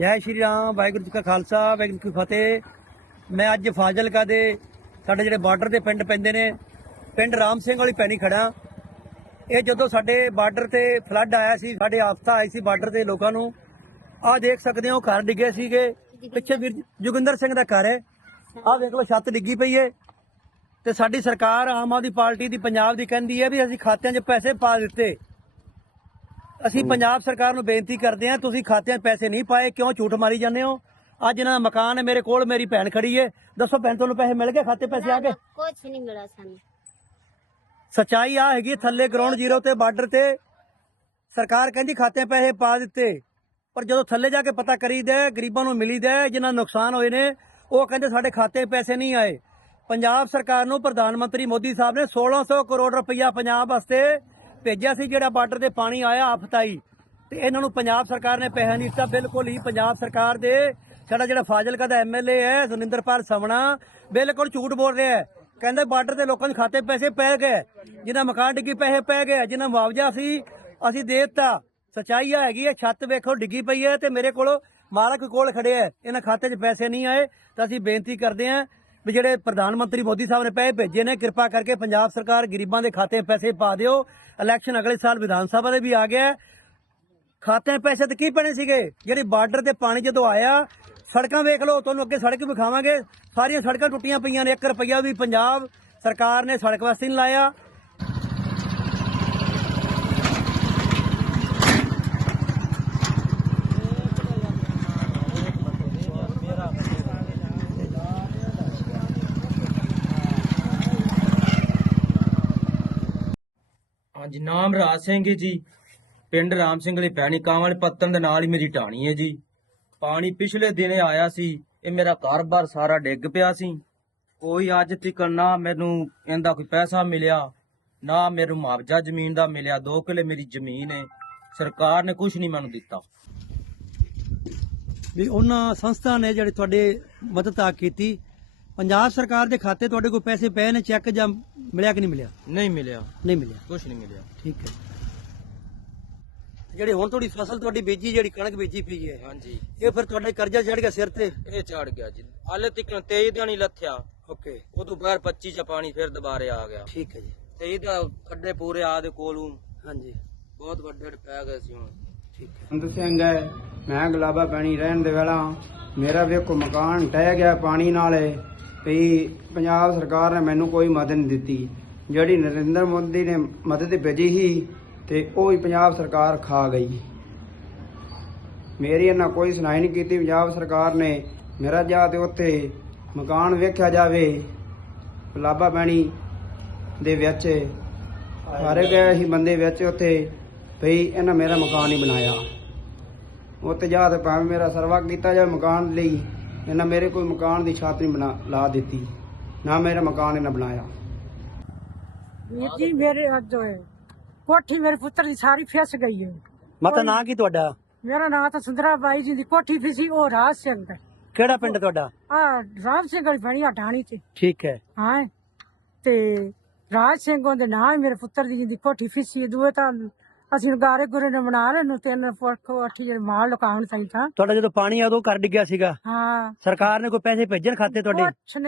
ਜੈ ਸ਼੍ਰੀ ਰਾਮ, ਵਾਹਿਗੁਰੂ ਜੀ ਕਾ ਖਾਲਸਾ, ਵਾਹਿਗੁਰੂ ਜੀ ਕੀ ਫਤਿਹ। ਮੈਂ ਅੱਜ ਫਾਜ਼ਿਲਕਾ ਦੇ ਸਾਡੇ ਜਿਹੜੇ ਬਾਰਡਰ ਦੇ ਪਿੰਡ ਪੈਂਦੇ ਨੇ, ਪਿੰਡ ਰਾਮ ਸਿੰਘ ਵਾਲੀ ਪੈਣੀ ਖੜਾ ਇਹ ਜਦੋਂ ਸਾਡੇ ਬਾਰਡਰ ਤੇ ਫਲੱਡ ਆਇਆ ਸੀ, ਸਾਡੇ ਆਫਤਾ ਆਈ ਸੀ ਬਾਰਡਰ 'ਤੇ ਲੋਕਾਂ ਨੂੰ, ਆਹ ਦੇਖ ਸਕਦੇ ਹੋ, ਘਰ ਡਿੱਗੇ ਸੀਗੇ। ਪਿੱਛੇ ਵੀਰ ਜੋਗਿੰਦਰ ਸਿੰਘ ਦਾ ਘਰ ਹੈ। ਆਹ ਵੇਖ ਲਓ, ਛੱਤ ਡਿੱਗੀ ਪਈ ਹੈ ਤੇ ਸਾਡੀ ਸਰਕਾਰ ਆਮ ਆਦਮੀ ਪਾਰਟੀ ਦੀ, ਪੰਜਾਬ ਦੀ ਕਹਿੰਦੀ ਹੈ ਵੀ ਅਸੀਂ ਖਾਤਿਆਂ 'ਚ ਪੈਸੇ ਪਾ ਦਿੱਤੇ। ਅਸੀਂ ਪੰਜਾਬ ਸਰਕਾਰ ਨੂੰ ਬੇਨਤੀ ਕਰਦੇ ਹਾਂ ਤੁਸੀਂ ਖਾਤਿਆਂ 'ਚ ਪੈਸੇ ਨਹੀਂ ਪਾਏ ਕਿਉਂ ਝੂਠ ਮਾਰੀ ਜਾਂਦੇ ਹੋ? ਅੱਜ ਇਹਨਾਂ ਦਾ ਮਕਾਨ ਹੈ ਮੇਰੇ ਕੋਲ ਮੇਰੀ ਭੈਣ ਖੜੀ ਹੈ। ਦੱਸੋ ਭੈਣ ਤੁਹਾਨੂੰ ਪੈਸੇ ਮਿਲ ਗਏ ਖਾਤੇ ਪੈਸੇ ਆ ਗਏ ਕੁਛ ਨਹੀਂ ਮਿਲਿਆ ਸਾਨੂੰ। ਸਚਾਈ ਆ ਹੈਗੀ ਥੱਲੇ ਗਰਾਊਂਡ ਜ਼ੀਰੋ ਤੇ ਬਾਰਡਰ ਤੇ ਸਰਕਾਰ ਕਹਿੰਦੀ ਖਾਤੇ ਪੈਸੇ ਪਾ ਦਿੱਤੇ। ਪਰ ਜਦੋਂ ਥੱਲੇ ਜਾ ਕੇ ਪਤਾ ਕਰੀਦਾ ਗਰੀਬਾਂ ਨੂੰ ਮਿਲੀਦਾ ਜਿਨ੍ਹਾਂ ਨੂੰ ਨੁਕਸਾਨ ਹੋਏ ਨੇ ਉਹ ਕਹਿੰਦੇ ਸਾਡੇ ਖਾਤੇ ਪੈਸੇ ਨਹੀਂ ਆਏ। ਪੰਜਾਬ ਸਰਕਾਰ ਨੂੰ ਪ੍ਰਧਾਨ ਮੰਤਰੀ ਮੋਦੀ ਸਾਹਿਬ ਨੇ 1600 ਕਰੋੜ ਰੁਪਈਆ ਪੰਜਾਬ ਵਾਸਤੇ ਭੇਜਿਆ ਸੀ ਜਿਹੜਾ ਬਾਰਡਰ ਤੇ ਪਾਣੀ ਆਇਆ ਆਫਤਾਈ ਤੇ ਇਹਨਾਂ ਨੂੰ ਪੰਜਾਬ ਸਰਕਾਰ ਨੇ ਪੈਸਾ ਨਹੀਂ ਦਿੱਤਾ। ਬਿਲਕੁਲ ਹੀ ਪੰਜਾਬ ਸਰਕਾਰ ਦੇ ਸਾਡਾ ਜਿਹੜਾ ਫਾਜ਼ਿਲਕਾ ਦਾ ਐਮਐਲਏ ਹੈ, ਸੁਨਿੰਦਰਪਾਲ ਸਮਣਾ ਬਿਲਕੁਲ ਝੂਠ ਬੋਲ ਰਿਹਾ ਹੈ। ਕਹਿੰਦੇ ਬਾਰਡਰ ਦੇ ਲੋਕਾਂ ਦੇ ਖਾਤੇ ਪੈਸੇ ਪੈ ਗਏ, ਜਿਨ੍ਹਾਂ ਮਕਾਨ ਡਿੱਗੀ ਪੈਸੇ ਪੈ ਗਏ, ਜਿਨ੍ਹਾਂ ਮੁਆਵਜ਼ਾ ਸੀ, ਅਸੀਂ ਦੇ ਦਿੱਤਾ। ਸਚਾਈ ਆ ਹੈਗੀ ਹੈ, ਛੱਤ ਵੇਖੋ ਡਿੱਗੀ ਪਈ ਹੈ ਤੇ ਮੇਰੇ ਕੋਲ ਮਾਲਕ ਕੋਲ ਖੜੇ ਹੈ, ਇਹਨਾਂ ਖਾਤੇ 'ਚ ਪੈਸੇ ਨਹੀਂ ਆਏ, ਤਾਂ ਅਸੀਂ ਬੇਨਤੀ ਕਰਦੇ ਹਾਂ ਵੀ ਜਿਹੜੇ ਪ੍ਰਧਾਨ ਮੰਤਰੀ ਮੋਦੀ ਸਾਹਿਬ ਨੇ ਪੈਸੇ ਭੇਜੇ ਨੇ, ਕਿਰਪਾ ਕਰਕੇ ਪੰਜਾਬ ਸਰਕਾਰ ਗਰੀਬਾਂ ਦੇ ਖਾਤੇ ਪੈਸੇ ਪਾ ਦਿਓ। ਇਲੈਕਸ਼ਨ ਅਗਲੇ ਸਾਲ ਵਿਧਾਨ ਸਭਾ ਦੇ ਵੀ ਆ ਗਿਆ। ਹੈ। ਖਾਤਿਆਂ ਪੈਸੇ ਤੇ ਕੀ ਪੈਣੇ ਸੀਗੇ? ਜਿਹੜੀ ਬਾਰਡਰ ਤੇ ਪਾਣੀ ਜਦੋਂ ਆਇਆ, ਸੜਕਾਂ ਵੇਖ ਲਓ, ਤੁਹਾਨੂੰ ਅੱਗੇ ਸੜਕ ਵਿਖਾਵਾਂਗੇ। ਸਾਰੀਆਂ ਸੜਕਾਂ ਟੁੱਟੀਆਂ ਪਈਆਂ ਨੇ 1 ਰੁਪਈਆ ਵੀ ਪੰਜਾਬ ਸਰਕਾਰ ਨੇ ਸੜਕ ਵਾਸਤੇ ਨਹੀਂ ਲਾਇਆ। ਹਾਂਜੀ, ਨਾਮ ਰਾਜ ਸਿੰਘ ਜੀ। ਪਿੰਡ ਰਾਮ ਸਿੰਘ ਵਾਲੀ ਪੈਣੀ ਕਾਂਵਲ ਪੱਤਨ ਦੇ ਨਾਲ ਹੀ ਮੇਰੀ ਢਾਣੀ ਹੈ ਜੀ। ਪਾਣੀ ਪਿਛਲੇ ਦਿਨੇ ਆਇਆ ਸੀ, ਇਹ ਮੇਰਾ ਘਰ-ਬਾਰ ਸਾਰਾ ਡਿੱਗ ਪਿਆ ਸੀ। ਕੋਈ ਅੱਜ ਤੱਕ ਨਾ ਮੈਨੂੰ ਇਹਦਾ ਕੋਈ ਪੈਸਾ ਮਿਲਿਆ, ਨਾ ਮੈਨੂੰ ਮੁਆਵਜ਼ਾ ਜ਼ਮੀਨ ਦਾ ਮਿਲਿਆ। 2 ਕਿਲੇ ਮੇਰੀ ਜ਼ਮੀਨ ਹੈ, ਸਰਕਾਰ ਨੇ ਕੁਝ ਨਹੀਂ ਮੈਨੂੰ ਦਿੱਤਾ। ਵੀ ਉਹਨਾਂ ਸੰਸਥਾ ਨੇ ਜਿਹੜੇ ਤੁਹਾਡੇ ਮਦਦ ਆ ਕੀਤੀ ਪੰਜਾਬ ਸਰਕਾਰ ਦੇ ਖਾਤੇ ਤੁਹਾਡੇ ਕੋਲ ਪੈਸੇ ਪਏ ਨੇ ਚੈੱਕ ਜਾਂ ਮਿਲਿਆ ਕਿ ਨਹੀਂ ਮਿਲਿਆ? ਨਹੀਂ ਮਿਲਿਆ। ਨਹੀਂ ਮਿਲਿਆ। ਕੁਝ ਨਹੀਂ ਮਿਲਿਆ। ਠੀਕ ਹੈ। ਜਿਹੜੇ ਹੁਣ ਤੁਹਾਡੀ ਫਸਲ ਤੁਹਾਡੀ ਬੀਜੀ ਜਿਹੜੀ ਕਣਕ ਬੀਜੀ ਪਈ ਹੈ ਹਾਂਜੀ। ਇਹ ਫਿਰ ਤੁਹਾਡੇ ਕਰਜ਼ਾ ਚੜ ਗਿਆ ਸਿਰ ਤੇ? ਇਹ ਚੜ ਗਿਆ ਜੀ। ਹਾਲੇ ਤੱਕ 23 ਦਿਨ ਹੀ ਲੱਥਿਆ। ਓਕੇ। ਉਦੋਂ ਬਾਅਦ 25 ਚ ਪਾਣੀ ਫਿਰ ਦੁਬਾਰੇ ਆ ਗਿਆ। ਠੀਕ ਹੈ ਜੀ। ਤੇ ਇਹਦਾ ਖੱਡੇ ਪੂਰੇ ਆ ਦੇ ਕੋਲੋਂ। ਹਾਂਜੀ। ਬਹੁਤ ਵੱਡੇ ਪੈ ਗਏ ਸੀ ਹੁਣ। ਠੀਕ ਹੈ। ਸੰਤ ਸਿੰਘ ਹੈ ਮੈਂ ਗੁਲਾਬਾ ਪੈਣੀ ਰਹਿਣ ਦੇ ਵੇਲਾ ਮੇਰਾ ਵੇਖੋ ਮਕਾਨ ਟਹਿ ਗਿਆ ਪਾਣੀ ਨਾਲੇ। ਵੀ ਪੰਜਾਬ ਸਰਕਾਰ ਨੇ ਮੈਨੂੰ ਕੋਈ ਮਦਦ ਨਹੀਂ ਦਿੱਤੀ। ਜਿਹੜੀ ਨਰਿੰਦਰ ਮੋਦੀ ਨੇ ਮਦਦ ਭੇਜੀ ਸੀ ਤੇ ਉਹ ਹੀ ਪੰਜਾਬ ਸਰਕਾਰ ਖਾ ਗਈ। ਮੇਰੀ ਇਹਨਾਂ ਕੋਈ ਸੁਣਾਈ ਨਹੀਂ ਕੀਤੀ। ਪੰਜਾਬ ਸਰਕਾਰ ਨੇ ਮੇਰਾ ਜਾ ਤੇ ਉੱਥੇ ਮਕਾਨ ਵੇਖਿਆ ਜਾਵੇ, ਗੁਲਾਬਾ ਪੈਣੀ ਦੇ ਵਿੱਚ ਸਾਰੇ ਗਏ ਸੀ ਬੰਦੇ ਵਿੱਚ ਉੱਥੇ, ਭਈ ਇਹਨਾਂ ਮੇਰਾ ਮਕਾਨ ਹੀ ਬਣਾਇਆ। ਉੱਥੇ ਜਾ ਤੇ ਭਾਵੇਂ ਮੇਰਾ ਸਰਵਾ ਕੀਤਾ ਜਾਵੇ ਮਕਾਨ ਲਈ ਇਹਨਾਂ ਮੇਰੇ ਕੋਈ ਮਕਾਨ ਦੀ ਛੱਤ ਨਹੀਂ ਬਣਾ ਲਾ ਦਿੱਤੀ ਨਾ ਮੇਰਾ ਮਕਾਨ ਇਹਨਾਂ ਬਣਾਇਆ। ਵੀਰ ਜੀ ਮੇਰੇ ਅੱਜ ਹੋਏ। ਕੋਠੀ ਮੇਰੇ ਪੁੱਤਰ ਦੀ ਸਾਰੀ ਫਿਸ ਗਈ ਹੈ। ਮਾਤਾ ਨਾਂ ਕੀ ਤੁਹਾਡਾ? ਮੇਰਾ ਨਾਂ ਤਾਂ ਸੁੰਦਰਾ ਬਾਈ ਜੀ ਦੀ ਕੋਠੀ ਫਿਸੀ ਉਹ ਰਾਜ ਸਿੰਘ ਦਾ। ਕਿਹੜਾ ਪਿੰਡ ਤੁਹਾਡਾ? ਆ ਰਾਜ ਸਿੰਘ ਵਾਲੀ ਬਣੀ ਢਾਣੀ ਚ ਠੀਕ ਹੈ। ਹਾਂ। ਤੇ ਰਾਜ ਸਿੰਘ ਉਹਦੇ ਨਾਂ ਮੇਰੇ ਪੁੱਤਰ ਦੀ ਕੋਠੀ ਫਿਸੀ। ਦੂਏ ਤਾਂ ਅਸੀਂ ਗਾਰੇ ਗੁਰੇ ਨੇ ਬਣਾ ਲੈ ਨੂੰ ਤਿੰਨ ਫੁੱਟ ਜਿਹੜੇ ਮਾਲ ਲੁਕਾਉਣ ਸਹੀ ਤਾਂ। ਤੁਹਾਡਾ ਜਦੋਂ ਪਾਣੀ ਆ ਉਦੋਂ ਘਰ ਡਿੱਗਿਆ ਸੀਗਾ? ਹਾਂ। ਸਰਕਾਰ ਨੇ ਕੋਈ ਪੈਸੇ ਭੇਜਣ ਖਾਤੇ ਤੁਹਾਡੇ? ਕੁਛ ਨੀ